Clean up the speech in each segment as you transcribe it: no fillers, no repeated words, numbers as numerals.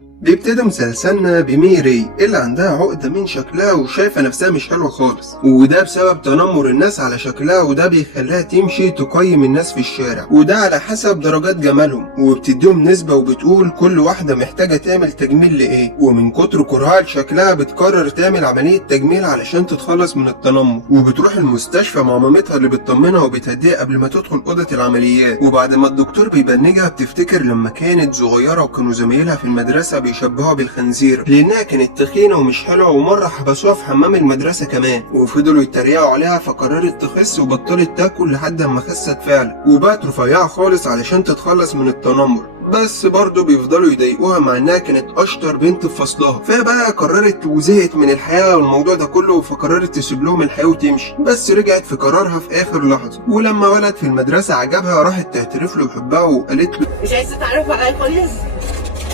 بيبتدي مسلسلنا بميري اللي عندها عقدة من شكلها وشايفة نفسها مش حلوة خالص، وده بسبب تنمر الناس على شكلها، وده بيخليها تمشي تقيم الناس في الشارع، وده على حسب درجات جمالهم، وبتديهم نسبة وبتقول كل واحدة محتاجة تعمل تجميل لإيه، ومن كتر كرهها لشكلها بتقرر تعمل عملية تجميل علشان تتخلص من التنمر، وبتروح المستشفى مع مامتها اللي بتطمنها وبتهديها قبل ما تدخل أوضة العمليات. وبعد ما الدكتور بيبنجها بتفتكر لما كانت صغيرة وكانوا زمايلها في المدرسة بيشبهوها بالخنزير لانها كانت تخينه ومش حلوه، ومره حبسوها في حمام المدرسه كمان وفضلوا يتريقوا عليها، فقررت تخس وبطلت تاكل لحد ما خست فعلا وبقت رفيعه خالص علشان تتخلص من التنمر. بس برضه بيفضلوا يضايقوها مع انها كانت اشطر بنت في فصلها، فبقى قررت وزهقت من الحياه والموضوع ده كله، فقررت تسيب لهم الحياه وتمشي. بس رجعت في قرارها في اخر لحظه، ولما ولد في المدرسه عجبها راحت تعترف له بحبها وقالت له مش عايزة تعرف عليا خالص؟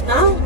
ها؟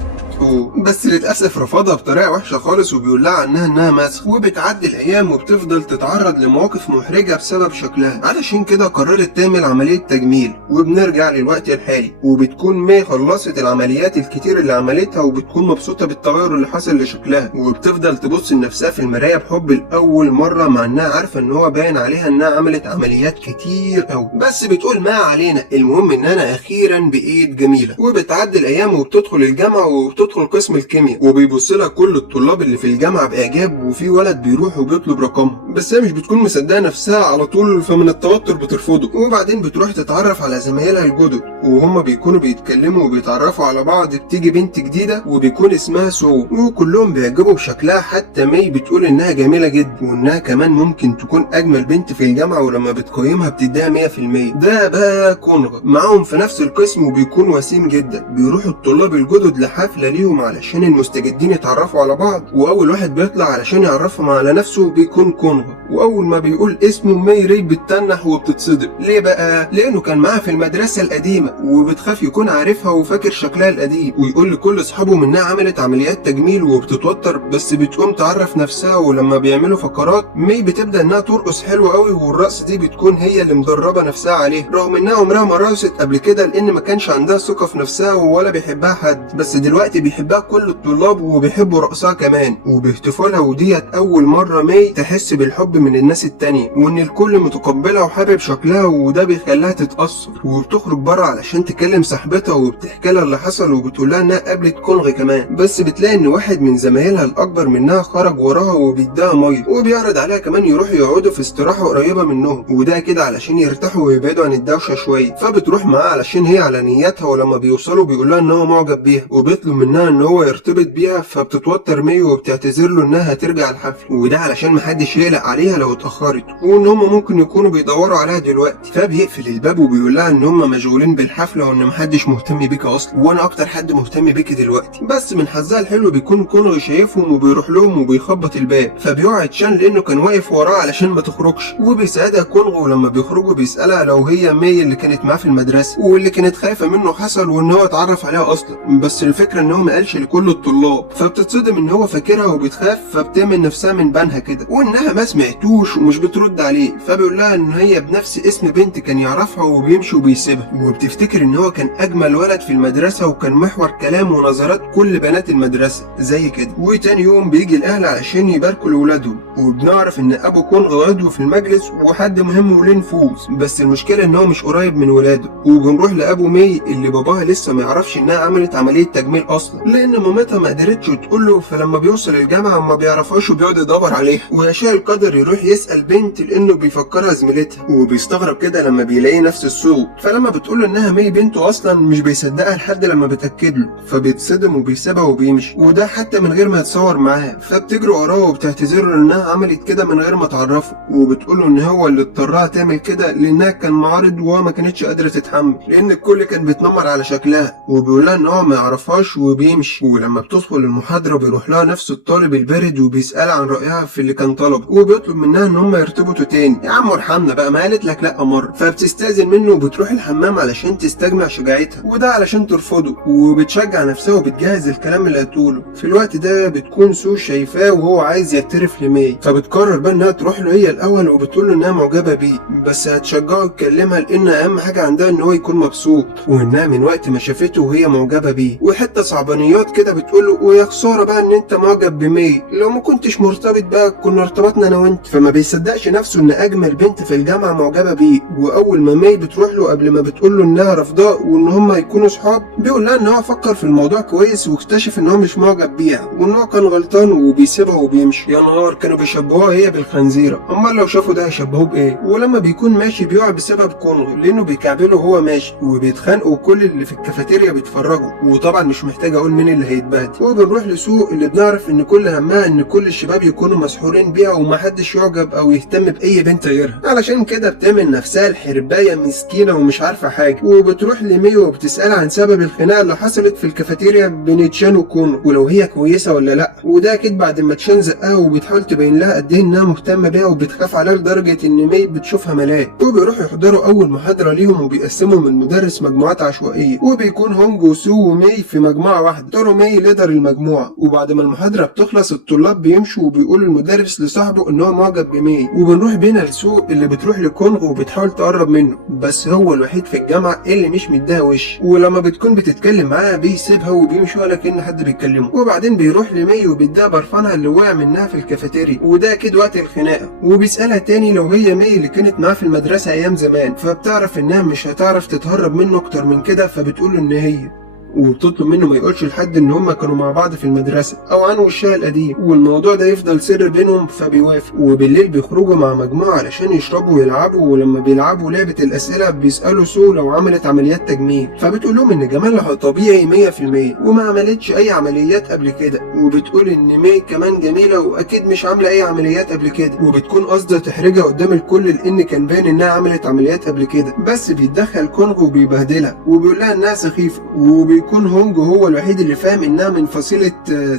بس للأسف رفضها بطريقة وحشة خالص، وبيقول لها عنها إنها مسخ. وبتعدي الأيام وبتفضل تتعرض لمواقف محرجة بسبب شكلها، علشان كده قررت تعمل عملية تجميل. وبنرجع للوقت الحالي، وبتكون مي خلصت العمليات الكتير اللي عملتها، وبتكون مبسوطة بالتغير اللي حصل لشكلها، وبتفضل تبص لنفسها في المراية بحب لأول مرة، مع إنها عارفة إن هو باين عليها إنها عملت عمليات كتير أوي، بس بتقول ما علينا، المهم إن أنا أخيرا بقيت جميلة. وبتعدي الأيام وبتدخل الجامعة وبتدخل قسم الكيمياء، وبيبص لها كل الطلاب اللي في الجامعه باعجاب، وفي ولد بيروح وبيطلب رقمها، بس هي مش بتكون مصدقه نفسها على طول، فمن التوتر بترفضه. وبعدين بتروح تتعرف على زمايلها الجدد، وهم بيكونوا بيتكلموا وبيتعرفوا على بعض. بتيجي بنت جديده وبيكون اسمها سو، وكلهم بيعجبوا بشكلها، حتى مي بتقول انها جميله جدا، وانها كمان ممكن تكون اجمل بنت في الجامعه، ولما بتقيمها بتديها 100%. ده بقى كونغ معاهم في نفس القسم، وبيكون وسيم جدا. بيروحوا الطلاب الجدد لحفله ليهم علشان المستجدين يتعرفوا على بعض، واول واحد بيطلع علشان يعرفهم على نفسه بيكون كونغ. واول ما بيقول اسمه ميري بتتنح وبتتصدم. ليه بقى؟ لانه كان معاها في المدرسه القديمه، وبتخاف يكون عارفها وفاكر شكلها القديم، ويقول لكل اصحابه انها عملت عمليات تجميل، وبتتوتر بس بتقوم تعرف نفسها. ولما بيعملوا فقرات مي بتبدا انها ترقص حلو قوي، والرقص دي بتكون هي اللي مدربه نفسها عليه، رغم انها عمرها ما رقصت قبل كده، لان ما كانش عندها ثقه في نفسها ولا بيحبها حد. بس دلوقتي بيحبها كل الطلاب وبيحبوا رقصها كمان وبيهتفوا لها، وديت اول مره مي تحس بالحب من الناس التانية، وان الكل متقبلها وحابب شكلها، وده بيخليها تتاثر. وبتخرج بره علشان تكلم صاحبتها وبتحكي لها اللي حصل، وبتقول لها انها قابلت كونغ كمان، بس بتلاقي ان واحد من زمايلها الاكبر منها خرج وراها وبيديها ميه، وبيعرض عليها كمان يروحوا يقعدوا في استراحه قريبه منهم، وده كده علشان يرتاحوا ويبعدوا عن الدوشه شويه. فبتروح معاه علشان هي على نيتها، ولما بيوصلوا بيقول لها ان هو معجب بيها، وبيطلب منها ان هو يرتبط بيها. فبتتوتر مي وبتعتذر له انها هترجع الحفل، وده علشان محدش يقلق عليها لو اتاخرت، وان هم ممكن يكونوا بيدوروا عليها دلوقتي. فبيقفل الباب وبيقول لها ان هم مشغولين بالحفله، وان محدش مهتم بيك اصلا، وانا اكتر حد مهتم بيك دلوقتي. بس من حظها الحلو بيكون كونغ شايفهم وبيروح لهم وبيخبط الباب، فبيقعد شان لانه كان واقف وراه علشان ما تخرجش، وبيساعدها كونغ. ولما بيخرجوا بيسالها لو هي مي اللي كانت معاه في المدرسه، واللي كانت خايفه منه حصل، وان هو اتعرف عليها اصلا، بس الفكره ان هو ما قالش لكل الطلاب. فبتتصدم ان هو فاكرها وبتخاف، فبتعمل نفسها من بانها كده وانها ما سمعتوش ومش بترد عليه. فبيقول لها ان هي بنفس اسم بنت كان يعرفها، وبيمشي وبيسيبها، وبتفتكر ان هو كان اجمل ولد في المدرسه، وكان محور كلام ونظرات كل بنات المدرسه زي كده. وتاني يوم بيجي الاهل علشان يباركوا لاولادهم، وبنعرف ان ابو كونغ عضو في المجلس وحد مهم وليه نفوذ، بس المشكله ان هو مش قريب من ولاده. وبنروح لابو مي اللي باباها لسه ما يعرفش انها عملت عمليه تجميل اصلا، لان مامتها ما قدرتش تقول له. فلما بيوصل الجامعه ما بيعرفهاش وبيقعد يدور عليها، ويشاء القدر يروح يسال بنت لانه بيفكرها زميلتها، وبيستغرب كده لما بيلاقي نفس الصوت. فلما بتقول له انها مي بنته اصلا مش بيصدقها لحد لما بتاكد له، فبيتصدم وبيسيبها وبيمشي، وده حتى من غير ما يتصور معاه. فبتجري وراه وبتعتذر له انها عملت كده من غير ما تعرفه، وبتقول له ان هو اللي اضطرها تعمل كده لانها كان معارض وهو ما كانتش قادره تتحمل، لان الكل كان بيتنمر على شكلها. وبيقول لها ان هو ما يعرفهاش وبيمشي. ولما بتدخل المحاضره بيروح لها نفس الطالب البارد وبيسال عن رايها في اللي كان طلبه، وبيطلب منها ان هم يرتبطوا تاني. يا عم ارحمنا بقى، ما قالت لك لا مره. فبتستاذن منه وبتروح الحمام علشان تستجمع شجاعتها، وده علشان ترفضه، وبتشجع نفسها وبتجهز الكلام اللي هتقوله. في الوقت ده بتكون سو شايفاه وهو عايز يعترف لمي، فبتقرر بقى انها تروح له هي الاول، وبتقول له انها معجبه بيه، بس هتشجعه تكلمها لان اهم حاجه عندها ان هو يكون مبسوط، وانها من وقت ما شافته وهي معجبه بيه. وحته صعبانيه صعبانيات كده بتقول له ويا خساره بقى ان انت معجب بمي، لو ما كنتش مرتبط بقى كنا ارتبطنا انا وانت. فما بيصدقش نفسه ان اجمل بنت في الجامعه معجبه بيه. واول ما مي بتروح له قبل ما بتقول له انها رافضاه وان هما يكونوا صحاب، بيقول لها ان هو فكر في الموضوع كويس واكتشف ان هو مش معجب بيها وان هو كان غلطان وبيسيبها وبيمشي. يا نهار، كانوا بيشبهوها هي بالخنزيره، امال لو شافوا ده هيشبهوه بايه؟ ولما بيكون ماشي بيقع بسبب كونغو لانه بيكعبله وهو ماشي، وبيتخانقوا وكل اللي في الكافيتيريا بيتفرجوا، وطبعا مش محتاج اقول مين اللي هيتبهدل. وبنروح لسوق اللي بنعرف ان كل همها ان كل الشباب يكونوا مسحورين بيها ومحدش يعجب او يهتم باي بنت غيرها، علشان كده بتعمل نفسها الحربايه مسكينه ومش عارفه حاجه. وبتروح لميو وبتسالها عن سبب الخناقه اللي حصلت في الكافيتيريا بين تشان وكونغو ولو هي كويسه ولا لا. وده اكيد بعد ما تشان زقها وبتحاول تبين لها قد ايه انها مهتمه بيها وبتخاف عليها لدرجه ان مي بتشوفها ملاك. وبيروحوا يحضروا اول محاضره ليهم وبيقسموا من المدرس مجموعات عشوائيه، وبيكون هونج وسو ومي في مجموعه واحده. ترى مي ليدر المجموعه. وبعد ما المحاضره بتخلص الطلاب بيمشوا وبيقولوا المدرس لصاحبه ان هو معجب بمي. وبنروح بينا لسو اللي بتروح لكونغو وبتحاول تقرب منه، بس هو الوحيد في الجامعه اللي مش مديها وش، ولما بتكون بتتكلم معاها بيسيبها وبيمشي ولا كأن حد بيتكلمه. وبعدين بيروح لمي وبيديها برفانها اللي وقع منها في الكافيتيريا، وده اكيد وقت الخناقه. وبيسالها تاني لو هي مي اللي كانت معاه في المدرسه ايام زمان، فبتعرف انها مش هتعرف تتهرب منه اكتر من كده، فبتقول ان هي، وبتطلب منه ما يقولش لحد ان هما كانوا مع بعض في المدرسه او عن وشها القديم، والموضوع ده يفضل سر بينهم، فبيوافق. وبالليل بيخرجوا مع مجموعه علشان يشربوا ويلعبوا، ولما بيلعبوا لعبه الاسئله بيسالوا سو لو عملت عمليات تجميل، فبتقول لهم ان جمالها طبيعي 100% وما عملتش اي عمليات قبل كده. وبتقول ان مي كمان جميله واكيد مش عامله اي عمليات قبل كده، وبتكون قصدها تحرجها قدام الكل لان كان باين انها عملت عمليات قبل كده. بس بيتدخل كونغو وبيبهدلها وبيقول لها انها سخيفه. وبيكون هونج هو الوحيد اللي فاهم انها من فصيله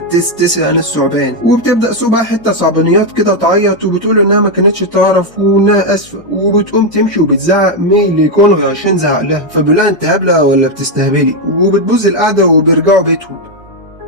تس عن الثعبان. وبتبدا سو بقى حته صعبانيات كده تعيط وبتقول انها ما كانتش تعرف وانها اسفه، وبتقوم تمشي وبتزعق مي لكونغ عشان زعق لها، فبيقول لها انت هبله ولا بتستهبلي، وبتبوظ القعده وبيرجعوا بيتهم.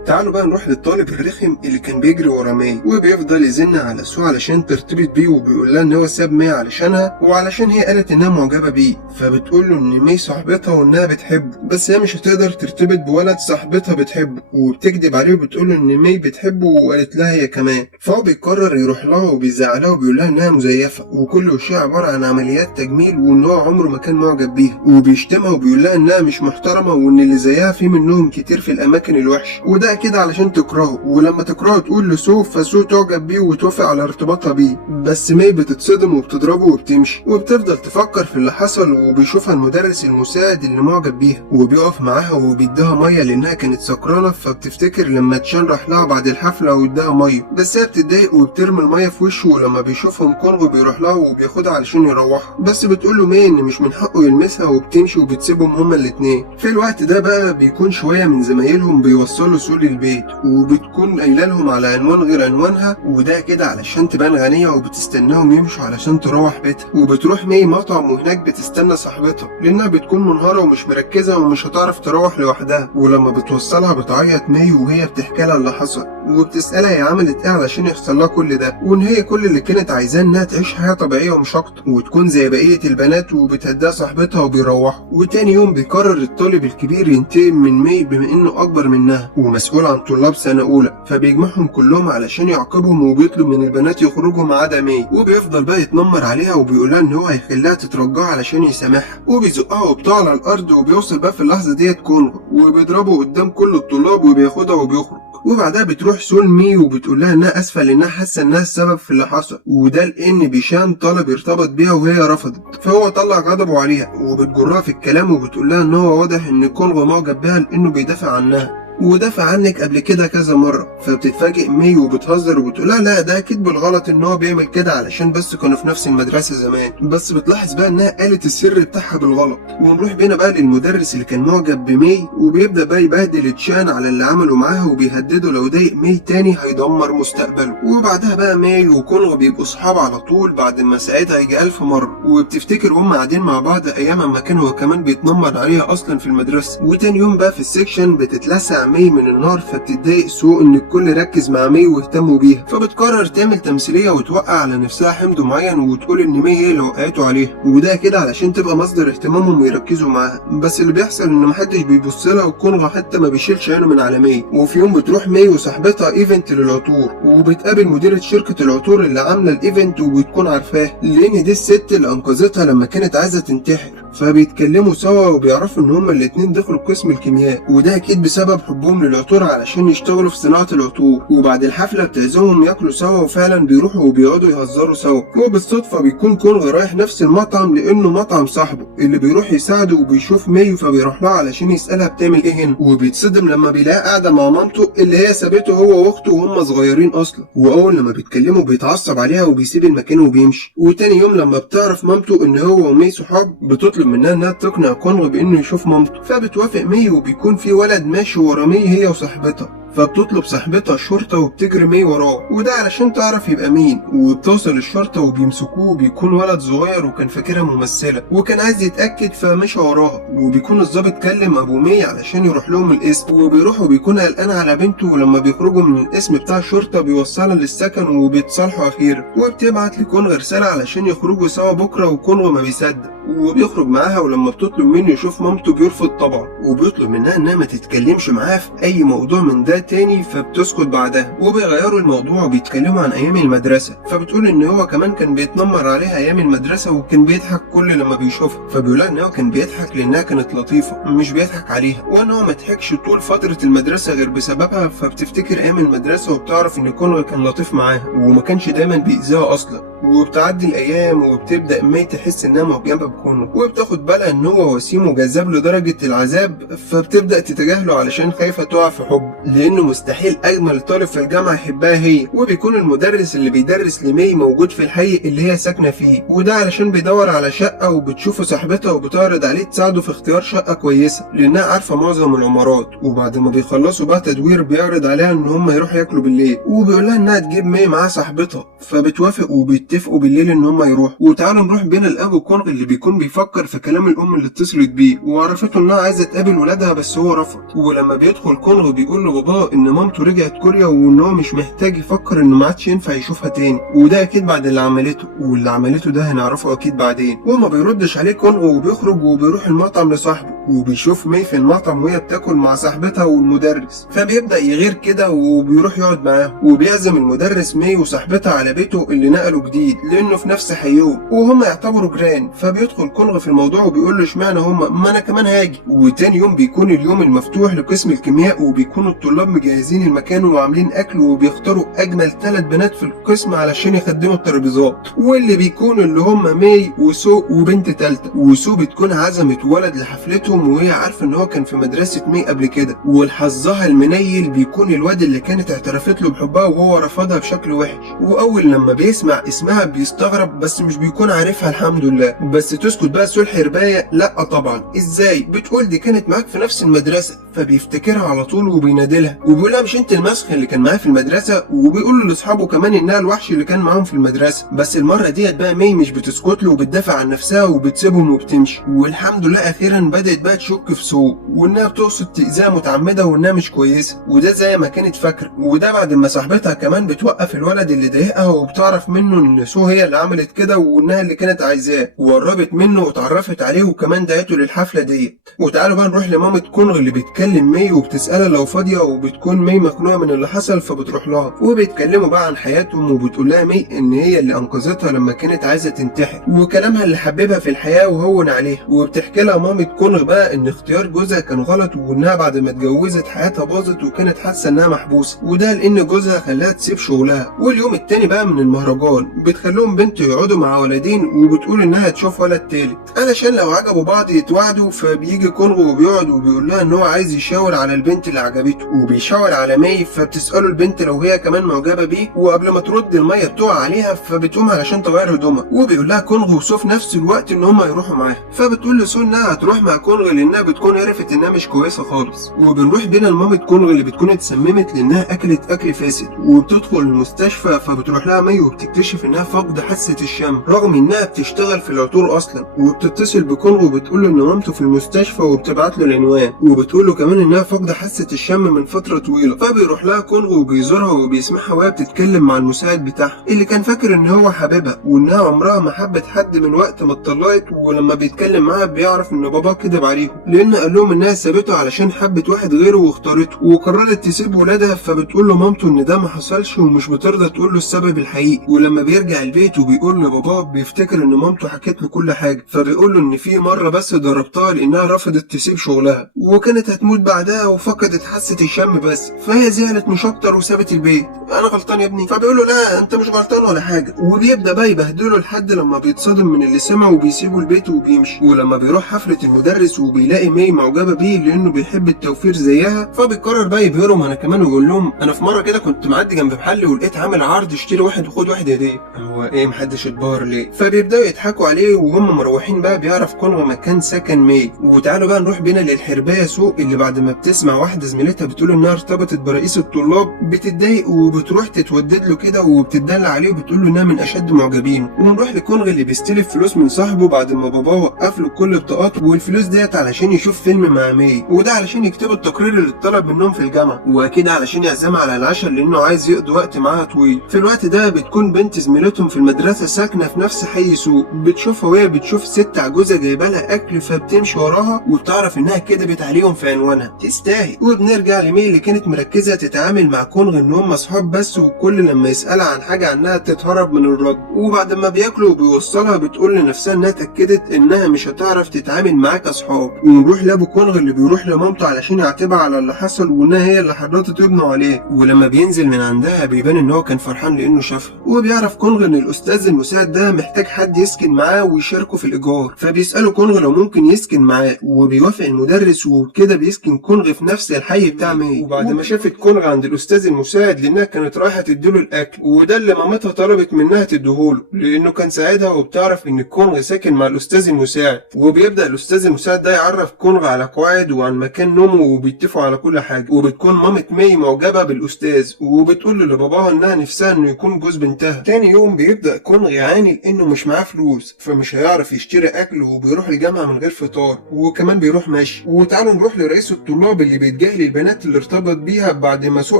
تعالوا بقى نروح للطالب الرخم اللي كان بيجري ورا مي، وبيفضل يزن على سو علشان ترتبط بيه، وبيقول لها ان هو ساب مي علشانها وعلشان هي قالت انها معجبه بيه. فبتقول له ان مي صاحبتها وانها بتحبه، بس هي مش هتقدر ترتبط بولد صاحبتها بتحبه، وبتكذب عليه وبتقول له ان مي بتحبه وقالت لها هي كمان. فهو بيقرر يروح لها وبيزعق لها وبيقول لها انها مزيفه وكل وشها عباره عن عمليات تجميل وان هو عمره ما كان معجب بيها، وبيشتمها وبيقول لها انها مش محترمه وان اللي زيها في منهم كتير في الاماكن الوحشه، وده كده علشان تكرهه. ولما تكرهه تقول لسو، فسو تعجب بيه وتوافق على ارتباطها بيه، بس مي بتتصدم وبتضربه وبتمشي. وبتفضل تفكر في اللي حصل، وبيشوفها المدرس المساعد اللي معجب بيها وبيقف معاها وبيديها ميه لانها كانت سكرانه، فبتفتكر لما تشان راح لها بعد الحفله واداها ميه، بس هي بتتضايق وبترمي الميه في وشه. ولما بيشوفهم كونغو بيروح لها وبياخدها علشان يروحها، بس بتقول له مي ان مش من حقه يلمسها وبتمشي وبتسيبهم هما الاتنين. في الوقت ده بقى بيكون شويه من زمايلهم بيوصلوا سو للبيت، وبتكون قايله لهم على عنوان غير عنوانها، وده كده علشان تبان غنيه وبتستناهم يمشوا علشان تروح بيتها. وبتروح مي مطعم وهناك بتستنى صاحبتها لانها بتكون منهاره ومش مركزه ومش هتعرف تروح لوحدها. ولما بتوصلها بتعيط مي وهي بتحكي لها اللي حصل، وبتسالها هي عملت ايه علشان يحصل لها كل ده، وان هي كل اللي كانت عايزاه انها تعيش حياه طبيعيه ومش اكتر وتكون زي بقيه البنات، وبتهديها صاحبتها وبيروحوا. وتاني يوم بيقرر الطالب الكبير ينتقم من مي بما انه اكبر منها ومسؤول عن طلاب سنه اولى، فبيجمعهم كلهم علشان يعاقبهم وبيطلب من البنات يخرجوا ما عدا مي. وبيفضل بقى يتنمر عليها وبيقولها ان هو هيخليها تترجاه علشان يسامحها، وبيزقها وبتقع على الارض. وبيوصل بقى في اللحظه ديت كونغو وبيضربه قدام كل الطلاب وبياخدها وبيخرج. وبعدها بتروح سول مي وبتقول لها انها اسفه لانها حاسه انها السبب في اللي حصل، وده لان بيشان طلب يرتبط بيها وهي رفضت، فهو طلع غضبه عليها وبتجرها في الكلام وبتقول لها ان هو واضح ان كونغو معجب بيها لانه بيدافع عنها ودافع عنك قبل كده كذا مرة. فبتتفاجئ مي وبتهزر وبتقول لا ده اكيد بالغلط ان هو بيعمل كده علشان بس كانوا في نفس المدرسة زمان، بس بتلاحظ بقى انها قالت السر بتاعها بالغلط. ونروح بينا بقى للمدرس اللي كان معجب بمي، وبيبدأ بقى يبهدل تشان على اللي عمله معاها وبيهدده لو ضايق مي تاني هيدمر مستقبله. وبعدها بقى مي وكونغو بيبقوا صحاب على طول بعد ما ساعتها يجي 1000 مرة، وبتفتكر وهم قاعدين مع بعض ايام ما كان هو كمان بيتنمر عليها اصلا في المدرسة. وتاني يوم بقى في السكشن بتتلسع مي من النار، فبتتضايق سو ان الكل ركز مع مي واهتموا بيها، فبتقرر تعمل تمثيلية وتوقع على نفسها حمض معين وتقول ان مي هي اللي وقعته عليها، وده كده علشان تبقى مصدر اهتمامهم ويركزوا معاها. بس اللي بيحصل ان محدش بيبص لها وكونغ حتى ما بيشيلش عينه من على مي. وفي يوم بتروح مي وصاحبتها ايفنت للعطور، وبتقابل مديرة شركة العطور اللي عاملة الايفنت وبتكون عارفاه لان دي الست اللي انقذتها لما كانت عايزة تنتحر. فبيتكلموا سوا وبيعرفوا ان هما الاتنين دخلوا قسم الكيمياء، وده اكيد بسبب حبهم للعطور علشان يشتغلوا في صناعة العطور. وبعد الحفلة بتعزمهم ياكلوا سوا، وفعلا بيروحوا وبيقعدوا يهزروا سوا. وبالصدفة بيكون كونغ رايح نفس المطعم لانه مطعم صاحبه اللي بيروح يساعده، وبيشوف مي فبيروح لها علشان يسألها بتعمل ايه هنا، وبيتصدم لما بيلاقيها قاعدة مع مامته اللي هي سابته هو واخته وهم صغيرين اصلا. واول لما بيتكلموا بيتعصب عليها وبيسيب المكان وبيمشي. وتاني يوم لما بتعرف مامته ان هو ومي صحاب، بتطلب منها انها تقنع كونغ بانه يشوف مامته، فبتوافق مي. وبيكون في ولد ماشي ورا مي هي وصاحبتها، فبتطلب صاحبتها الشرطة وبتجري مي وراه، وده علشان تعرف يبقى مين. وبتوصل الشرطة وبيمسكوه، بيكون ولد صغير وكان فاكرها ممثلة وكان عايز يتأكد فمشى وراها. وبيكون الضابط كلم أبو مي علشان يروح لهم القسم، وبيروحوا بيكون قلقان على بنته. ولما بيخرجوا من القسم بتاع الشرطة بيوصلها للسكن وبيتصالحوا أخيرا، وبتبعت لكونغ رسالة علشان يخرجوا سوا بكرة، وكونغ ما بيصدق وبيخرج معاها. ولما بتطلب منه يشوف مامته بيرفض طبعا، وبيطلب منها انها ما تتكلمش معاه في اي موضوع من ده تاني، فبتسكت بعدها. وبيغيروا الموضوع وبيتكلموا عن ايام المدرسة، فبتقول ان هو كمان كان بيتنمر عليها ايام المدرسة وكان بيضحك كل لما بيشوفها. فبيقولها ان هو كان بيضحك لانها كانت لطيفة مش بيضحك عليها، وان هو ما ضحكش طول فترة المدرسة غير بسببها. فبتفتكر ايام المدرسة وبتعرف ان كونغ كان لطيف معاها وما كانش دايما بيأذيها اصلا. وبتعدي الايام وبتبدا مي تحس انها معجبه بكونغ، وبتاخد بالها ان هو وسيم وجذاب لدرجه العذاب، فبتبدا تتجاهله علشان خايفه تقع في حب، لانه مستحيل اجمل طالب في الجامعه يحبها هي. وبيكون المدرس اللي بيدرس لمي موجود في الحي اللي هي ساكنه فيه، وده علشان بيدور على شقه. وبتشوفه صاحبتها وبتعرض عليه تساعده في اختيار شقه كويسه لانها عارفه معظم العمارات. وبعد ما بيخلصوا بقى تدوير بيعرض عليها ان هم يروحوا ياكلوا بالليل، وبيقول لها انها تجيب مي معاها صاحبتها، فبتوافق وبيتفقوا بالليل ان هم يروحوا. وتعالوا نروح بين الاب وكونغ اللي بيكون بيفكر في كلام الام اللي اتصلت بيه وعرفته انها عايزه تقابل ولادها بس هو رفض. ولما بيدخل كونغ بيقول لباباه ان مامته رجعت كوريا وان هو مش محتاج يفكر انه ما عادش ينفع يشوفها تاني، وده اكيد بعد اللي عملته، واللي عملته ده هنعرفه اكيد بعدين. وما بيردش عليه كونغ وبيخرج وبيروح المطعم لصاحبه، وبيشوف مي في المطعم وهي بتاكل مع صاحبتها والمدرس، فبيبدا يغير كده وبيروح يقعد معاهم. وبيعزم المدرس مي وصاحبتها على بيته اللي نقله جديد لانه في نفس حيهم وهم يعتبروا جيران. فبيدخل كونغ في الموضوع وبيقول له اشمعنى هم، ما انا كمان هاجي. وتاني يوم بيكون اليوم المفتوح لقسم الكيمياء، وبيكونوا الطلاب مجهزين المكان وعاملين اكل، وبيختاروا اجمل 3 بنات في القسم علشان يخدموا الترابيزات، واللي بيكون اللي هم مي وسو وبنت تالتة. وسو بتكون عزمت ولد لحفلتهم وهي عارفه ان هو كان في مدرسه مي قبل كده، والحظها المنيل بيكون الواد اللي كانت اعترفت له بحبها وهو رفضها بشكل وحش. واول لما بيسمع اسمها بيستغرب بس مش بيكون عارفها الحمد لله. بس تسكت بقى سول حربايه لا طبعا ازاي، بتقول دي كانت معاك في نفس المدرسه. فبيفتكرها على طول وبينادلها وبيقول لها مش انت المسخ اللي كان معايا في المدرسه. وبيقول لاصحابه كمان انها الوحش اللي كان معاهم في المدرسه. بس المره ديت بقى مي مش بتسكت له وبتدافع عن نفسها وبتسيبهم وبتمشي. والحمد لله اخيرا بدات بقى تشك في سو وانها بتقصد تاذيها متعمده وانها مش كويسه، وده زي ما كانت فاكره. وده بعد ما صاحبتها كمان بتوقف الولد اللي ضايقها وبتعرف منه ان سو هي اللي عملت كده وانها اللي كانت عايزاه، وقربت منه واتعرفت عليه وكمان دعته للحفله ديت. وتعالوا بقى نروح لمامة كونغ اللي بتكلم مي وبتسالها لو فاضيه، وبتكون مي مخنوقه من اللي حصل فبتروح لها وبيتكلموا بقى عن حياتهم. وبتقول لها مي ان هي اللي انقذتها لما كانت عايزه تنتحر، وكلامها اللي حببها في الحياه وهون عليها. وبتحكي لها مامة كونغ بقى ان اختيار جوزها كان غلط، وانها بعد ما اتجوزت حياتها باظت وكانت حاسه انها محبوسه، وده لان جوزها خلاها تسيب شغلها. واليوم التاني بقى من المهرجان بتخليهم بنت يقعدوا مع ولدين، وبتقول انها تشوف ولد تالت علشان لو عجبوا بعض يتوعدوا. فبيجي كونغ وبيقعد وبيقول لها ان هو عايز يشاور على البنت اللي عجبته، وبيشاور على مي. فبتساله البنت لو هي كمان معجبه بيه، وقبل ما ترد الميه بتقع عليها فبتقوم علشان تغير هدومها. وبيقول لها كونغ وسو في نفس الوقت ان هم يروحوا معاها. فبتقول لسو انها هتروح مع كونغ كونغ لانها بتكون عرفت انها مش كويسه خالص. وبنروح بينا لمامة كونغ اللي بتكون اتسممت لانها اكلت اكل فاسد، وبتدخل المستشفى فبتروح لها مي وبتكتشف انها فاقده حاسه الشم رغم انها بتشتغل في العطور اصلا. وبتتصل بكونغ وبتقول له ان مامته في المستشفى وبتبعت له العنوان، وبتقول له كمان انها فاقده حاسه الشم من فتره طويله. فبيروح لها كونغ وبيزورها وبيسمعها وهي بتتكلم مع المساعد بتاعها اللي كان فاكر ان هو حبيبها وانها عمرها ما حبت حد من وقت ما اتطلقت. ولما بيتكلم معاها بيعرف ان باباه كذب عليهم لان قال لهم انها سابته علشان حبت واحد غيره واختارته وقررت تسيب ولادها. فبتقول له مامته ان ده ما حصلش ومش بترضى تقول له السبب الحقيقي. ولما بيرجع البيت وبيقول لباباه بيفتكر ان مامته حكت له كل حاجه، فبيقول له ان في مره بس ضربتها لانها رفضت تسيب شغلها وكانت هتموت بعدها وفقدت حاسه الشم بس، فهي زعلت مش اكتر وسابت البيت. انا غلطان يا ابني؟ فبيقول له لا انت مش غلطان ولا حاجه. وبيبدا بقى يبهدله لحد لما بيتصدم من اللي سمعه وبيسيبوا البيت وبيمشي. ولما بيروح حفله المدرس وبيلاقي مي معجبه بيه لانه بيحب التوفير زيها، فبيقرر بقى يبهرهم انا كمان ويقول لهم انا في مره كده كنت معدي جنب محل ولقيت عامل عرض اشتري واحد وخد واحد هديه. هو ايه محدش اتبهر ليه؟ فبيبداوا يضحكوا عليه. وهم مروحين بقى بيعرف كونغ مكان سكن مي. وتعالوا بقى نروح بينا للحربايه سوق اللي بعد ما بتسمع واحده زميلتها بتقول انها ارتبطت برئيس الطلاب بتتضايق وبتروح تتودد له كده وبتدلع عليه وبتقول له انها من اشد معجبينه. ونروح لكونغ اللي بيستلف فلوس من صاحبه بعد ما باباه وقف له كل البطاقات والفلوس ديت علشان يشوف فيلم مع مي، وده علشان يكتبوا التقرير اللي اتطلب منهم في الجامعه، واكيد علشان يعزمها على العشاء لانه عايز يقضي وقت معاها طويل. في الوقت ده بتكون بنت زميلتهم في المدرسه ساكنه في نفس حي سوق، بتشوفها وهي بتشوف ست عجوزه جايبه لها اكل فبتمشي وراها وبتعرف انها كدبت عليهم في عنوانها، تستاهل. وبنرجع لمي اللي كانت مركزه تتعامل مع كونغ ان هم اصحاب بس، وكل لما يسالها عن حاجه عنها تتهرب من الرد. وبعد ما بياكلوا وبيوصلها بتقول لنفسها انها اتاكدت انها مش هتعرف تتعامل معاه كاصحاب. ونروح لابو كونغ اللي بيروح لمامته علشان يعاتبها على اللي حصل وانها هي اللي حرضت ابنه عليه. ولما بينزل من عندها بيبان ان هو كان فرحان لانه شافها. وبيعرف كونغ ان الاستاذ المساعد ده محتاج حد يسكن معاه ويشاركه في الايجار، فبيساله كونغ لو ممكن يسكن معاه وبيوافق المدرس. وبكده بيسكن كونغ في نفس الحي بتاع مي. وبعد ما شافت كونغ عند الاستاذ المساعد لانها كانت رايحه تديله الاكل، وده اللي مامتها طلبت منها تديهوله لانه كان ساعدها، وبتعرف ان كونغ ساكن مع الاستاذ المساعد. وبيبدا الاستاذ المساعد ده يعرف كونغ على قواعد وعن مكان نومه وبيتفقوا على كل حاجه. وبتكون مامة مي معجبه بالاستاذ وبتقول له لباباها انها نفسها انه يكون جوز بنتها. تاني يوم بيبدا كونغ يعاني لانه مش معاه فلوس فمش هيعرف يشتري اكل، وبيروح الجامعه من غير فطار وكمان بيروح ماشي. وتعالوا نروح لرئيس الطلاب اللي بيتجاهل البنات اللي ارتبط بيها بعد ما سو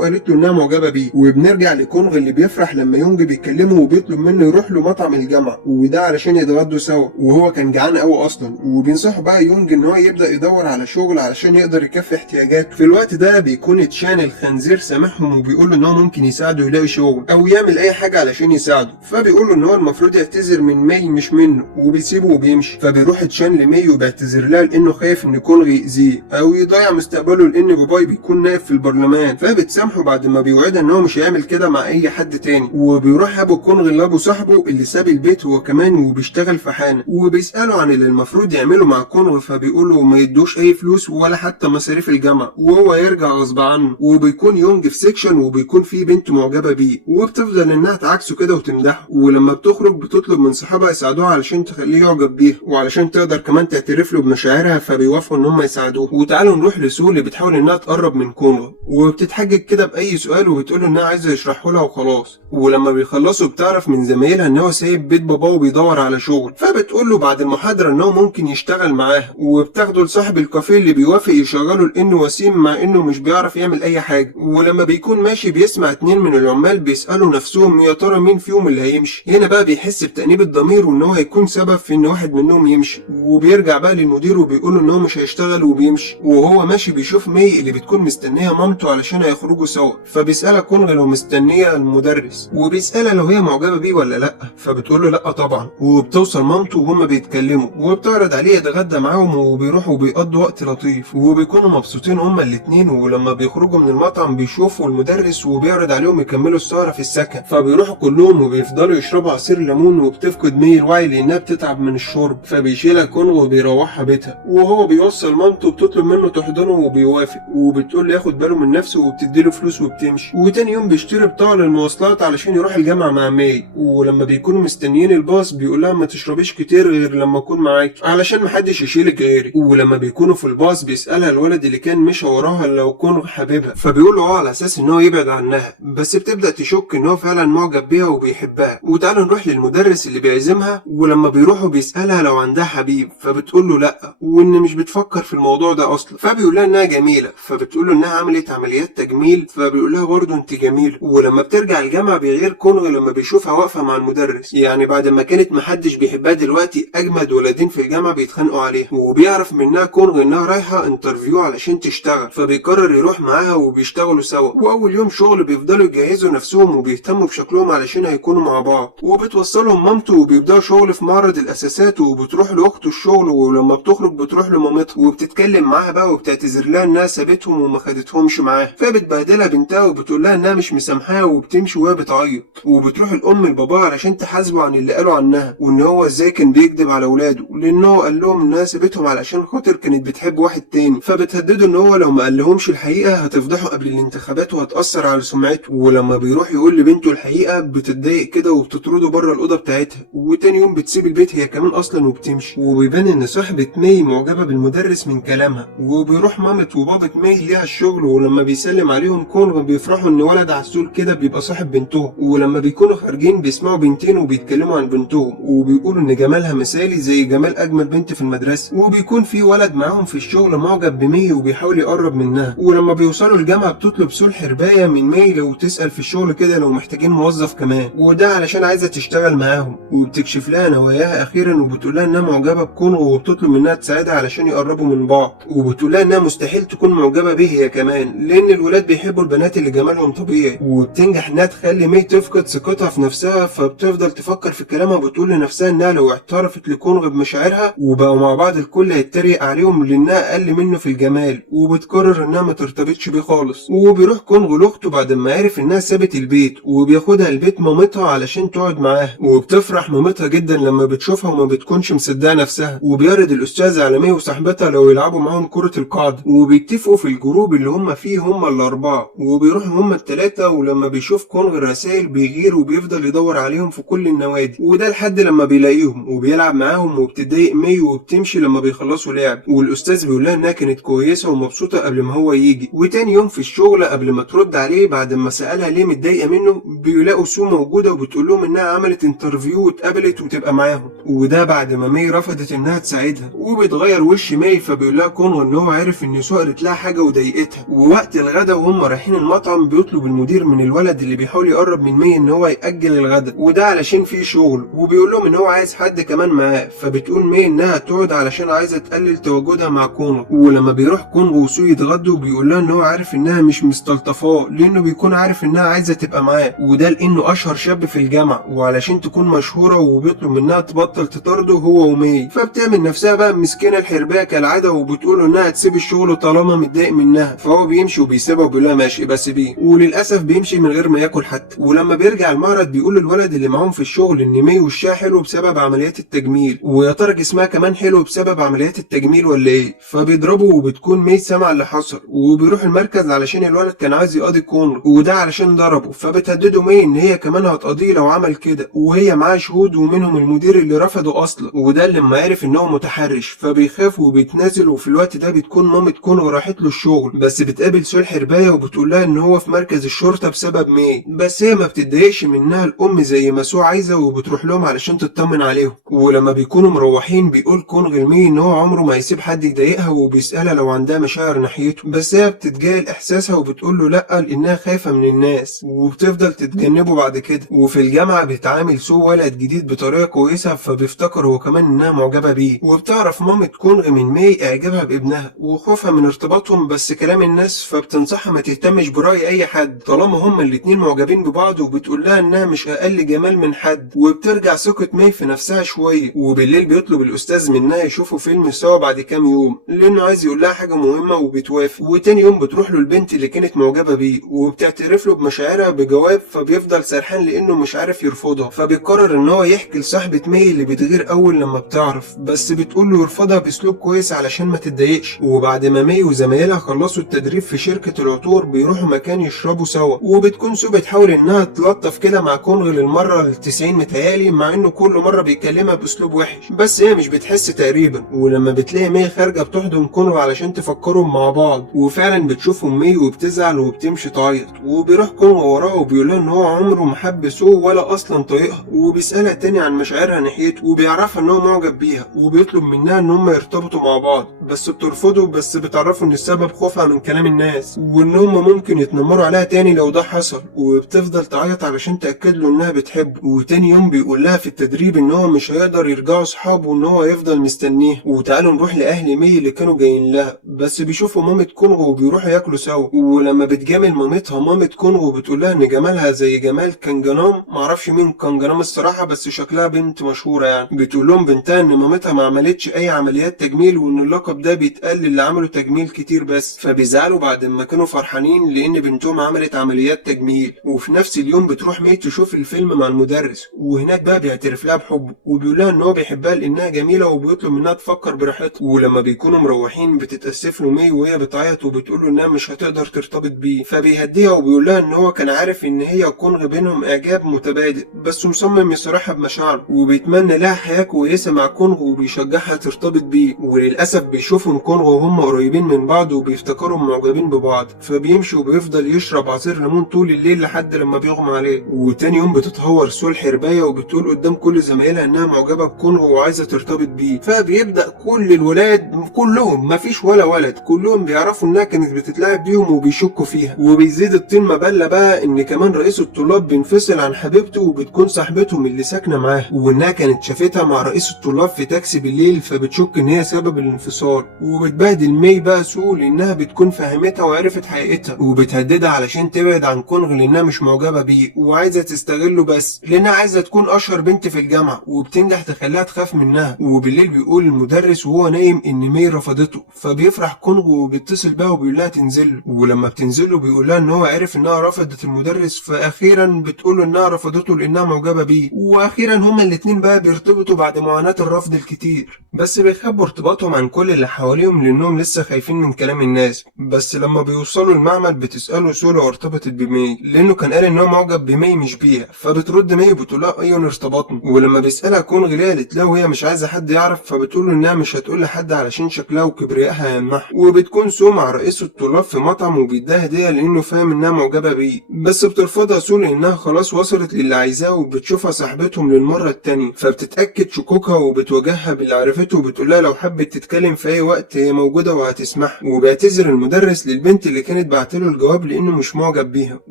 قالت له انها معجبه بيه. وبنرجع لكونغ اللي بيفرح لما يونج بيكلمه وبيطلب منه يروح له مطعم الجامعه، وده علشان يتغدوا سوا وهو كان جعان قوي اصلا. وبينصحه بقى يونج ان هو يبدا يدور على شغل علشان يقدر يكفي احتياجاته. في الوقت ده بيكون تشان الخنزير سامحهم وبيقول له ان هو ممكن يساعده يلاقي شغل او يعمل اي حاجه علشان يساعده. فبيقول له ان هو المفروض يعتذر من مي مش منه، وبيسيبه وبيمشي. فبيروح تشان لمي وبيعتذر لها لانه خايف ان كونغ يأذيه او يضيع مستقبله لان باباي بيكون نائب في البرلمان. فبتسامحه بعد ما بيوعدها ان هو مش هيعمل كده مع اي حد تاني. وبيروح ابو كونغ لابو صاحبه اللي ساب البيت هو كمان وبيشتغل في حانه، وبيساله عن اللي المفروض يعمله مع كونغ. فبيقولوا ما يدوش اي فلوس ولا حتى مصاريف الجامعه وهو يرجع غصب عنه. وبيكون يونج في سيكشن وبيكون في بنت معجبه بيه وبتفضل انها تعاكسه كده وتمدحه. ولما بتخرج بتطلب من صحابها يساعدوها علشان تخليه يعجب بيها وعلشان تقدر كمان تعترف له بمشاعرها، فبيوافقوا ان هم يساعدوه. وتعالوا نروح لسو اللي بتحاول انها تقرب من كونغ وبتتحجج كده باي سؤال وبتقول انها عايزه يشرحه لها وخلاص. ولما بيخلصوا بتعرف من زمايلها ان هو سايب بيت باباه وبيدور على شغل، فبتقول له بعد المحاضره ان هو ممكن يشتغل معاها. وبتاخده لصاحب الكافيه اللي بيوافق يشغله لانه وسيم مع انه مش بيعرف يعمل اي حاجه. ولما بيكون ماشي بيسمع اتنين من العمال بيسالوا نفسهم يا ترى مين فيهم اللي هيمشي. هنا بقى بيحس بتأنيب الضمير وان هو هيكون سبب في ان واحد منهم يمشي. وبيرجع بقى للمدير وبيقول له ان هو مش هيشتغل وبيمشي. وهو ماشي بيشوف مي اللي بتكون مستنيه مامته علشان هيخرجوا سوا، فبيسالها كونغ لو مستنيه المدرس وبيسالها لو هي معجبه بيه ولا لا، فبتقول له لا طبعا. وبتوصل مامته وهما بيتكلموا وبتعرض عليه يتغدى معاهم وبيروحوا وبيقضوا وقت لطيف وبيكونوا مبسوطين هما الاتنين. ولما بيخرجوا من المطعم بيشوفوا المدرس وبيعرض عليهم يكملوا السهره في السكن، فبيروحوا كلهم وبيفضلوا يشربوا عصير ليمون. وبتفقد مي الوعي لانها بتتعب من الشرب، فبيشيلها كونغ وبيروحها بيتها. وهو بيوصل مامته بتطلب منه تحضنه وبيوافق وبتقول له ياخد باله من نفسه وبتديله فلوس وبتمشي. وتاني يوم يوم بيشتري بطاقة للمواصلات علشان يروح الجامعة مع ماي، ولما بيكونوا مستنيين الباص بيقول لها ما تشربيش كتير غير لما اكون معاكي علشان محدش يشيلك غيري. ولما بيكونوا في الباص بيسألها الولد اللي كان مشى وراها لو كون حبيبها، فبيقول له على اساس ان هو يبعد عنها، بس بتبدأ تشك ان هو فعلا معجب بيها وبيحبها. وتعالوا نروح للمدرس اللي بيعزمها، ولما بيروحوا بيسألها لو عندها حبيب، فبتقول له لا وان مش بتفكر في الموضوع ده اصلا. فبيقول لها انها جميلة، فبتقول له انها عملت عمليات تجميل، فبيقول لها برضه انت جميلة. ولما بترجع الجامعة بيغير كونغ لما بيشوفها واقفة مع المدرس، يعني بعد ما كانت محدش بيحبها دلوقتي اجمد ولدين في الجامعة بيتخانقوا عليها. وبيعرف منها كونغ انها رايحة انترفيو علشان تشتغل، فبيقرر يروح معاها وبيشتغلوا سوا. واول يوم شغل بيفضلوا يجهزوا نفسهم وبيهتموا بشكلهم علشان هيكونوا مع بعض. وبتوصلهم مامته وبيبداوا شغل في معرض الاساسات، وبتروح لاخته الشغل، ولما بتخرج بتروح لمامتها وبتتكلم معاها بقى وبتعتذر لها انها سابتهم وما خدتهمش معاها. فبتبهدلها بنتها وبتقول لها انها مش مسامحاها وبتمشي وهي بتعيط. وبتروح الام لباباها علشان تحاسبه عن اللي قالوا عنها، وان هو ازاي كان بيكذب على اولاده، لانه قال لهم انها سابتهم علشان خاطر كانت بتحب واحد تاني. فبتهدده ان هو لو ما قالهمش الحقيقه هتفضحه قبل الانتخابات وهتاثر على سمعته. ولما بيروح يقول لبنته الحقيقه بتتضايق كده وبتطرده بره الاوضه بتاعتها. وتاني يوم بتسيب البيت هي كمان اصلا وبتمشي. وبيبان ان صاحبه ماي معجبه بالمدرس من كلامها. وبيروح مامة وبابة ماي ليها الشغل، ولما بيسلم عليهم كونغ بيفرحوا ان ولد عسول كده بيبقى صاحب بنتهم. ولما بيكونوا خارجين بيسمعوا بنتين وبيتكلموا عن بنتهم، وبيقولوا ان جمالها مثالي زي جمال اجمل بنت في المدرسه. وبيكون في ولد معاهم في الشغل معجب بماي وبيحاول يقرب منها. ولما بيوصلوا الجامعه بتطلب صلح ربايه من ماي لو تسال في الشغل كده لو محتاجين موظف كمان، وده علشان عايزه تشتغل معاهم. وبتكشف لها نواياها اخيرا، وبتقول لها انها معجبه بكونغ وبتطلب منها تساعدها علشان يقربوا من بعض. وبتقول لها انها مستحيل تكون معجبه به هي كمان، لان الولاد بيحبوا البنات اللي جمالهم طبيعي. وبتنجح انها تخلي ماي تفقد ثقتها في نفسها، فبتفضل تفكر في كلامها وبتقول لنفسها انها لو اعترفت لكونغ بمشاعرها وبقوا مع بعض الكل هيتريق عليهم لانها اقل منه في الجمال. وبتقرر انها ما ترتبطش بيه خالص. وبيروح كونغ لاخته بعد ما عرف انها سابت البيت، وبياخدها البيت مامتها علشان تقعد معاه. وبتفرح مامتها جدا لما بتشوفها وما بتكونش مصدقه نفسها. وبيعرض الاستاذ على ماي وصاحبتها لو يلعبوا معاهم كرة القاعدة، وبيتفقوا في الجروب اللي هم فيه هم الاربعه، وبيروحوا هم الثلاثه. ولما بيشوف كونغ الرسائل بيغير وبيفضل يدور عليهم في كل النوادي، وده لحد لما بيلاقيهم وبيلعب معاهم. وبتتضايق ماي وبتمشي لما بيخلصوا لعب. والاستاذ بيقول لها انها كانت كويسه ومبسوطه قبل ما هو يجي. وتاني يوم في الشغل قبل ما ترد عليه بعد ما سالها ليه متضايقه منه، بيلاقوا سو موجوده وبتقول لهم انها عملت انترفيو واتقبلت وتبقى معاهم. وده بعد ما ماي رفضت انها تساعدها. وبيتغير وش ماي، فبيقول لها كونغ ان هو عارف ان سو قالت لها حاجه وضايقتها. ووقت الغدا وهم رايحين المطعم بيطلب المدير من الولد اللي بيحاول يقرب من ماي ان هو ياجل الغدا، وده علشان فيه شغل. وبيقول لهم ان هو عايز حد كمان معاه. فبتقول ماي انها تقعد علشان عايزه تقلل تواجدها مع كونغ. ولما بيروح كونغ وسو يتغدوا بيقول لها ان هو عارف انها مش مستلطفاه، لانه بيكون عارف انها عايزه تبقى معاه، وده لانه اشهر شاب في الجامعه وعلشان تكون مشهوره. وبيطلب منها تبطل تطارده هو وماي. فبتعمل نفسها بقى مسكينه الحربايه كالعاده، وبتقول انها تسيب الشغل طالما متضايق منها. فهو بيمشي وبيسيبها وبيقول لها ماشي بس بيه. وللاسف بيمشي من غير ما ياكل حتى. ولما بيرجع المعرض بيقول للولد اللي معاهم في الشغل ان ماي وشها حلو بسبب عمليات التجميل، ويا ترى جسمها كمان حلو بسبب عمليات التجميل ولا ايه. فبيضربه وبتكون ماي سامعه اللي حصل. وبيروح المركز علشان الولد كان عايز يقاضي كونغ، وده علشان ضربه. فبتهدده ماي ان هي كمان هتقاضيه لو عمل كده، وهي معاه شهود ومنهم المدير اللي رفضه اصلا. وده لما عرف ان هو متحرش فبيخاف وبيتنازل. وفي الوقت ده بتكون مامة كونغ راحت له الشغل، بس بتقابل سول حربايه وبتقول لها ان هو في مركز الشرطه بسبب ماي. بس هي ما بتتضايقش منها الام زي ما سو عايزه، وبتروح لهم علشان تطمن عليهم. ولما بيكونوا مروحين بيقول كونغ لماي ان هو عمره ما هيسيب حد يضايقها، وبيسالها لو عندها مشاعر ناحيته. بس هي بتتجاهل احساسها وبتقول له لا لانها خايفه من الناس، وبتفضل تتجنبه بعد كده. وفي الجامعه بيتعامل سو ولد جديد بطريقه كويسه، فبيفتكر هو كمان انها معجبه بيه. وبتعرف مامة كونغ من ماي اعجابها بابنها وخوفها من ارتباطهم، بس كلام الناس فبتنصحها ما تهتمش براي اي حد طالما هما الاتنين معجبين ببعض. وبتقول لها انها مش اقل جمال من حد. وبترجع ثقه ماي في نفسها شويه. وبالليل بيطلب الاستاذ منها يشوفوا فيلم سوا بعد كام يوم، لانه عايز يقول لها حاجه مهمه. وبتوافق. وتاني يوم بتروح له البنت اللي كانت معجبه بيه، وبتعترف له بمشاعرها بجواب. فبيفضل سرحان لانه مش عارف يرفضها. فبيقرر ان هو يحكي لصاحبه ماي اللي بتغير اول لما بتعرف، بس بتقول له يرفضها باسلوب كويس علشان ما تتضايقش. وبعد ما ماي وزمايلها خلصوا التدريب في شركه العطور بيروحوا مكان يشربوا سوا. وبتكون سو بتحاول انها تلطف كده مع كونغ للمره ال90 متهيالي، مع انه كل مره بيكلمها باسلوب وحش، بس هي مش بتحس تقريبا. ولما بتلاقي مي خارجه بتحضن كونغ علشان تفكرهم مع بعض، وفعلا بتشوفهم مي وبتزعل وبتمشي تعيط. وبيروح كونغ وراها وبيقول لها ان هو عمره ما حب سو ولا اصلا طايقها، وبيسالها تاني عن مشاعرها ناحيته، وبيعرفها ان هو معجب بيها، وبيطلب منها ان هم يرتبطوا مع بعض، بس بترفضه. بس بتعرفه ان السبب خوفها من كلام الناس، وان هم ممكن يتنمروا عليها تاني لو ده حصل. وبتفضل تعيط علشان تاكد له انها بتحبه. وتاني يوم بيقول لها في التدريب ان هو مش هيقدر يرجعوا صحاب، وان هو هيفضل مستنيه. وتعالوا نروح لاهل مي اللي كانوا جايين لها. بس بيشوفوا مامة كونغ وبيروحوا ياكلوا سوا. ولما بتجامل مامتها مامة كونغ وبتقول لها ان جمالها زي جمال كانجنام، معرفش مين كانجنام الصراحه، بس شكلها بنت مشهوره يعني. بتقول لهم بنتها ان مامتها ما عملتش اي عمليات تجميل، وان اللقب ده بيتقال للي عملوا تجميل كتير بس. فبيزعلوا بعد ما كانوا فرحانين لان بنتهم عملت عمليات تجميل. وفي نفس اليوم بتروح مي تشوف الفيلم مع المدرس، وهناك بقى بيعترف لها بحبه، وبيقول لها ان هو بيحبها لانها جميله، وبيطلب منها تفكر براحتها. ولما بيكونوا مروحين بتتاسف له مي وهي بتعيط، وبتقول له انها مش هتقدر ترتبط بيه. فبيهديها وبيقول لها ان هو كان عارف ان هي وكونغ بينهم اعجاب متبادل، بس مصمم يصارحها بمشاعره، وبيتمنى لها حياه كويسه مع كونغ، وبيشجعها ترتبط بيه. وللاسف بيشوفهم كونغ وهم قريبين من بعض، وبيفتكروا معجبين ببعض. فبيمشي وبيفضل يشرب عصير ليمون طول الليل لحد لما بيغمى عليه. وتاني يوم بتتهور سو الحربايه وبتقول قدام كل زمايلها انها معجبه بكونغ وعايزه ترتبط بيه. فبيبدا كل الولاد كلهم، مفيش ولا ولد، كلهم بيعرفوا انها كانت بتتلاعب بيهم وبيشكوا فيها. وبيزيد الطين مبله بقى ان كمان رئيس الطلاب بينفصل عن حبيبته، وبتكون صاحبتهم اللي ساكنه معاه، وانها كانت شافتها مع رئيس الطلاب في تاكسي بالليل، فبتشك ان هي سبب الانفصال. وبتبهدل مي بقى سو لانها بتكون فهمتها وعرفت حقيقتها، وبتهددها علشان تبعد عن كونغ لانها مش معجبه بيه وعايزه تستغله، بس لانها عايزه تكون اشهر بنت في الجامعه وبتنجح تخليها تخاف منها. وبالليل بيقول المدرس وهو نايم ان مي رفضته، فبيفرح كونغ وبيتصل بها وبيقول لها تنزل. ولما بتنزله بيقول لها ان هو عرف انها رفضت المدرس، فاخيرا بتقول له انها رفضته لانها معجبه بيه. واخيرا هما الاتنين بقى بيرتبطوا بعد معاناه الرفض الكتير، بس بيخبوا ارتباطهم عن كل اللي حواليهم لانهم لسه خايفين من كلام الناس. بس لما بيوصلوا المعمل بتساله سو لو ارتبطت بمي، لانه كان قال ان هو معجب بمي مش بيها. فبترد مي وبتقول لها ايوه ارتبطنا. ولما بيسالها كونغ ليه قالت له وهي مش عايزه حد يعرف، فبتقول له انها مش هتقول لحد علشان شكلها وكبريائها يمنعها. وبتكون سو مع رئيس الطلاب في مطعم وبيديها هديه لانه فاهم انها معجبه بيه، بس بترفضها سو لانها خلاص وصلت للي عايزاه، وبتشوفها صاحبتهم للمره التانيه. فبتتاكد شكوكها وبتواجهها باللي عرفته، وبتقول لها لو حبت تتكلم في اي وقت هي موجوده وهتسمح. وبيعتذر المدرس للبنت اللي كانت بعتله الجواب لانه مش معجب بيها،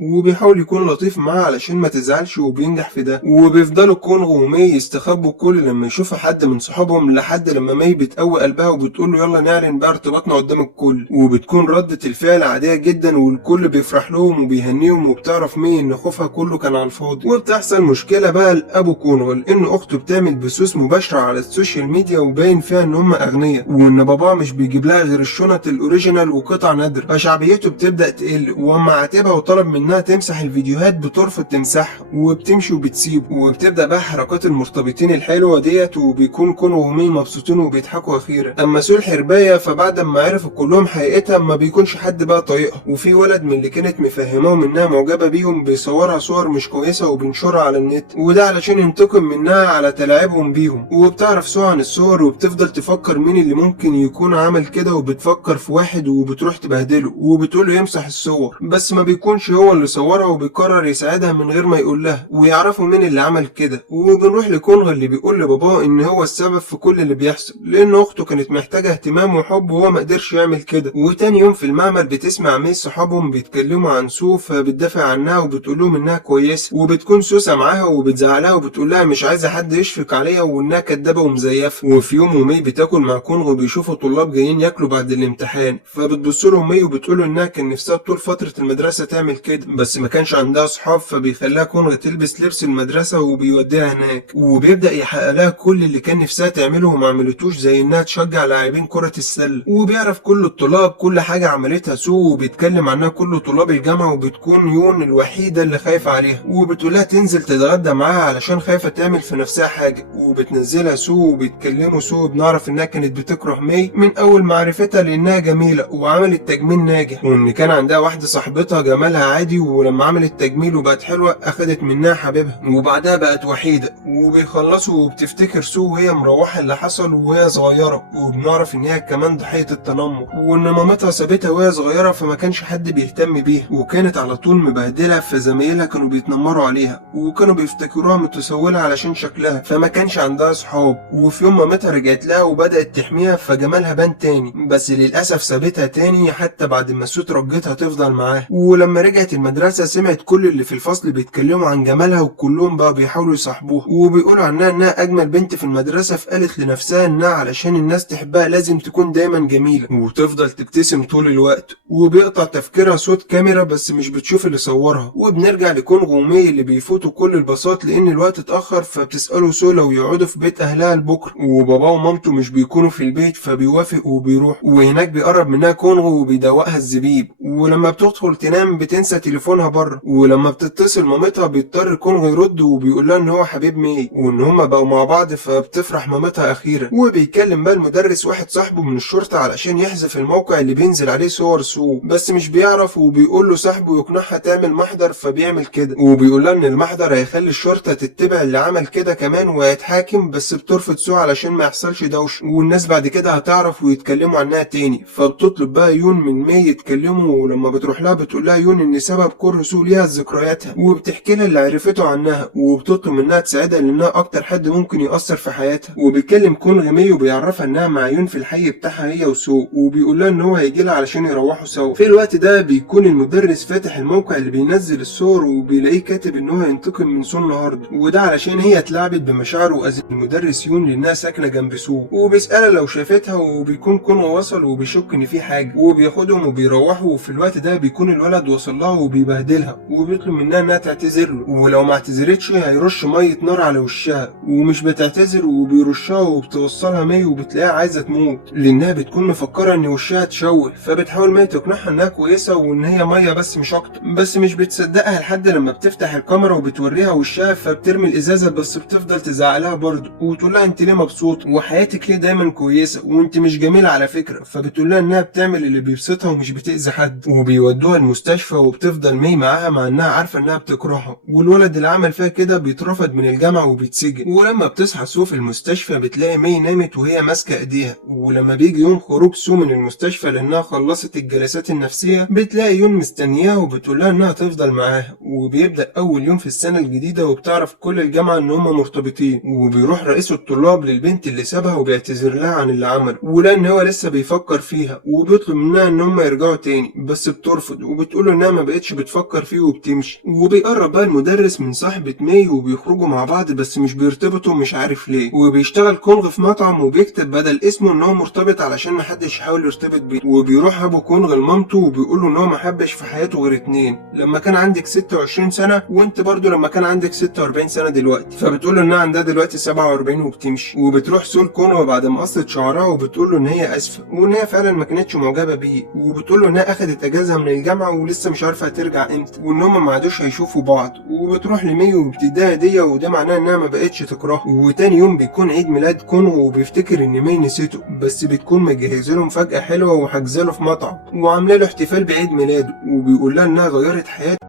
وبيحاول يكون لطيف معاها علشان ما تزعلش، وبينجح في ده. وبيفضلوا كونغ ومي يستخبوا كل لما يشوفوا حد من صحابهم، لحد لما مي بتقوي قلبها وبتقول له يلا نعلن بقى ارتباطنا قدام الكل. وبتكون ردة الفعل عادية جدا، والكل بيفرح لهم وبيهنيهم. وبتعرف مي ان خوفها كله كان على الفاضي. وبتحصل مشكلة بقى لابو كونغ، لان اخته بتعمل بثوث مباشرة على السوشيال ميديا وباين فيها ان هم اغنياء، وان باباه مش بيجيب لها غير الشنط الاوريجينال وقطع نادرة. فشعبيته بتبدأ تقل، واما عاتبها وطلب منها تمسح الفيديوهات بترفض تمسحها وبتمشي وبتسيبه. وبتبدأ بقى حركات المرتبطين الحلوة ديت، وبيكون كونغ ومي مبسوطين وبيضحكوا اخيرا. اما سو الحرباية فبعد ما عرفوا كلهم حقيقتها ما بيكونش حد بقى طايقها، وفي ولد من اللي كانت مفهماهم انها معجبة بيهم بيصورها صور مش كويسة وبينشرها على النت، وده علشان ينتقم منها على تلاعبهم بيهم. وبتعرف سو عن الصور وبتفضل تفكر مين اللي ممكن يكون عمل كده، وبتفكر في واحد وبتروح تبهدله وبتقوله يمسح الصور، بس ما بيكونش هو اللي صورها، وبيقرر يساعدها من غير ما يقول لها، ويعرفوا مين اللي عمل كده. وبنروح لكونغ اللي بيقول لباباه ان هو السبب في كل اللي بيحصل، لان اخته كانت محتاجة اهتمام وحب وهو ما قدرش يعمل كده. وتاني يوم في المعمل بتسمع مي صحابهم بيتكلموا عن سو، فبتدافع عنها وبتقول لهم انها كويسة. وبتكون سو سامعاها وبتزعلها وبتقول لها مش عايزة حد يشفق عليها وانها كدابة ومزيفة. وفي يوم ومي بتاكل مع كونغ وبيشوفوا طلاب جايين ياكلوا بعد الامتحان، فبتبص لهم مي وبتقول انها كان نفسها طول فترة المدرسة تعمل كده، بس ما كانش عندها صحاب، فبيخليها كونغ تلبس لبس المدرسة وبيوديها هناك. وبيبدأ يحقق لها كل اللي كان نفسها تعمله وما عملتوش، زي انها تشجع لاعبين كرة السلة. وبيعرف كل الطلاب كل حاجة عملتها سو، وبيتكلم عنها كل طلاب الجامعة. وبتكون يون الوحيدة اللي خايفة عليها، وبتقولها تنزل تتغدى معاها علشان خايفة تعمل في نفسها حاجة. وبتنزلها سو وبيتكلموا سو، بنعرف انها كانت بتكره مي من اول معرفتها لانها جميلة وعملت تجميل ناجح، وان كان عندها واحدة صاحبتها وجمالها عادي، ولما عملت تجميل وبقت حلوة أخدت منها حبيبها، وبعدها بقت وحيدة. وبيخلصوا وبتفتكر سو وهي مروحة اللي حصل وهي صغيرة، وبنعرف إن هي كمان ضحية التنمر، وإن مامتها سابتها وهي صغيرة فما كانش حد بيهتم بيها، وكانت على طول مبهدلة، فزمايلها كانوا بيتنمروا عليها وكانوا بيفتكروها متسولة علشان شكلها، فما كانش عندها صحاب. وفي يوم مامتها رجعت لها وبدأت تحميها فجمالها بان تاني، بس للأسف سابتها تاني حتى بعد ما سو رجتها تفضل معاها. ولما رجعت المدرسة سمعت كل اللي في الفصل بيتكلموا عن جمالها، وكلهم بقى بيحاولوا يصاحبوها وبيقولوا عنها انها اجمل بنت في المدرسة. فقالت لنفسها انها علشان الناس تحبها لازم تكون دايما جميلة وتفضل تبتسم طول الوقت. وبيقطع تفكيرها صوت كاميرا بس مش بتشوف اللي صورها. وبنرجع لكونغو ومي اللي بيفوتوا كل الباصات لان الوقت اتأخر، فبتسأله سو لو يقعدوا في بيت اهلها لبكره، وباباه ومامته مش بيكونوا في البيت فبيوافق وبيروح. وهناك بيقرب منها كونغو وبيدوقها الزبيب. ولما بتدخل تنام بتنسى تليفونها بره، ولما بتتصل مامتها بيضطر كونغو يرد وبيقول لها ان هو حبيب مي وان هما بقوا مع بعض، فبتفرح مامتها اخيرا. وبيكلم بقى المدرس واحد صاحبه من الشرطة علشان يحذف الموقع اللي بينزل عليه صور سو، بس مش بيعرف. وبيقول له صاحبه يقنعها تعمل محضر فبيعمل كده، وبيقول لها ان المحضر هيخلي الشرطة تتبع اللي عمل كده كمان وهيتحاكم، بس بترفض سو علشان ما يحصلش دوش والناس بعد كده هتعرف ويتكلموا عنها تاني. فبتطلب بقى يون من مي يتكلموا، ولما بتروح لها بتقول لها يون ان سبب كره سو ليها ذكرياتها، وبتحكي لها اللي عرفته عنها، وبتطلب منها تساعدها لانها اكتر حد ممكن يأثر في حياتها. وبيكلم كونغ مي وبيعرفها انها مع يون في الحي بتاعها هي وسو، وبيقول لها ان هو هيجي لها علشان يروحوا سوا. في الوقت ده بيكون المدرس فاتح الموقع اللي بينزل الصور، وبيلاقيه كاتب ان هو هينتقم من سو النهارده، وده علشان هي اتلعبت بمشاعره واذت المدرس يون لانها ساكنه جنب سو. وبيسألها لو شافتها، وبيكون كونغ وصل وبيشك ان في حاجه، وبياخدهم وبيروحوا. وفي الوقت ده بيكون الولد وصل لها وبيبهدلها، وبيطلب منها انها تعتذر له، ولو ما اعتذرتش هيرش ميه نار على وشها. ومش بتعتذر وبيرشها، وبتوصلها مي وبتلاقيها عايزه تموت لانها بتكون مفكره ان وشها اتشوه. فبتحاول مي تقنعها انها كويسه وان هي ميه بس مش اكتر، بس مش بتصدقها لحد لما بتفتح الكاميرا وبتوريها وشها، فبترمي الازازه بس بتفضل تزعلها برضه، وتقول لها انت ليه مبسوطه وحياتك ليه دايما كويسه وانت مش جميله على فكره. فبتقول لها انها بتعمل اللي بيبسطها ومش بتاذي حد. وبيودوها المستشفى وبتفضل مي معاها مع انها عارفه انها بتكرهها، والولد اللي عمل فيها كده بيترفض من الجامعه وبيتسجن. ولما بتصحى سو في المستشفى بتلاقي مي نامت وهي ماسكه ايديها. ولما بيجي يوم خروج سو من المستشفى لانها خلصت الجلسات النفسيه بتلاقي يون مستنياها وبتقول لها انها تفضل معاها. وبيبدا اول يوم في السنه الجديده وبتعرف كل الجامعه ان هم مرتبطين. وبيروح رئيس الطلاب للبنت اللي سابها وبيعتذر لها عن اللي عمله، ولان هو لسه بيفكر فيها، وبيطلب منها ان هم يرجعوا تاني بس بترفض وبتقول له انها ما بقتش بتفكر فيه وبتمشي. وبيقرب بقى المدرس من صاحبة مي وبيخرجوا مع بعض بس مش بيرتبطوا مش عارف ليه. وبيشتغل كونغ في مطعم وبيكتب بدل اسمه ان هو مرتبط علشان محدش يحاول يرتبط بيه. وبيروح ابو كونغ لمامته وبيقول له ان هو ما حبش في حياته غير اتنين، لما كان عندك 26 سنه وانت برضو لما كان عندك 46 سنه دلوقتي. فبتقول له انها عندها دلوقتي 47 وبتمشي. وبتروح سول كونغ بعد ما قصت شعرها وبتقول له ان هي اسفه وان هي فعلا ما كانتش معجبه بيه، وبتقول له انها اخدت اجازه من الجامعه ولسه مش عارفه هترجع امتى وان هم ما عادوش هيشوفوا بعض. وبتروح لمي وبتديها هديه وده معناه انها ما بقتش تكرهه. وتاني يوم بيكون عيد ميلاد كونغ وبيفتكر ان مي نسيته، بس بتكون مجهزه له مفاجاه حلوه وحاجزه له في مطعم وعامله له احتفال بعيد ميلاده. وبيقول لها انها غيرت حياته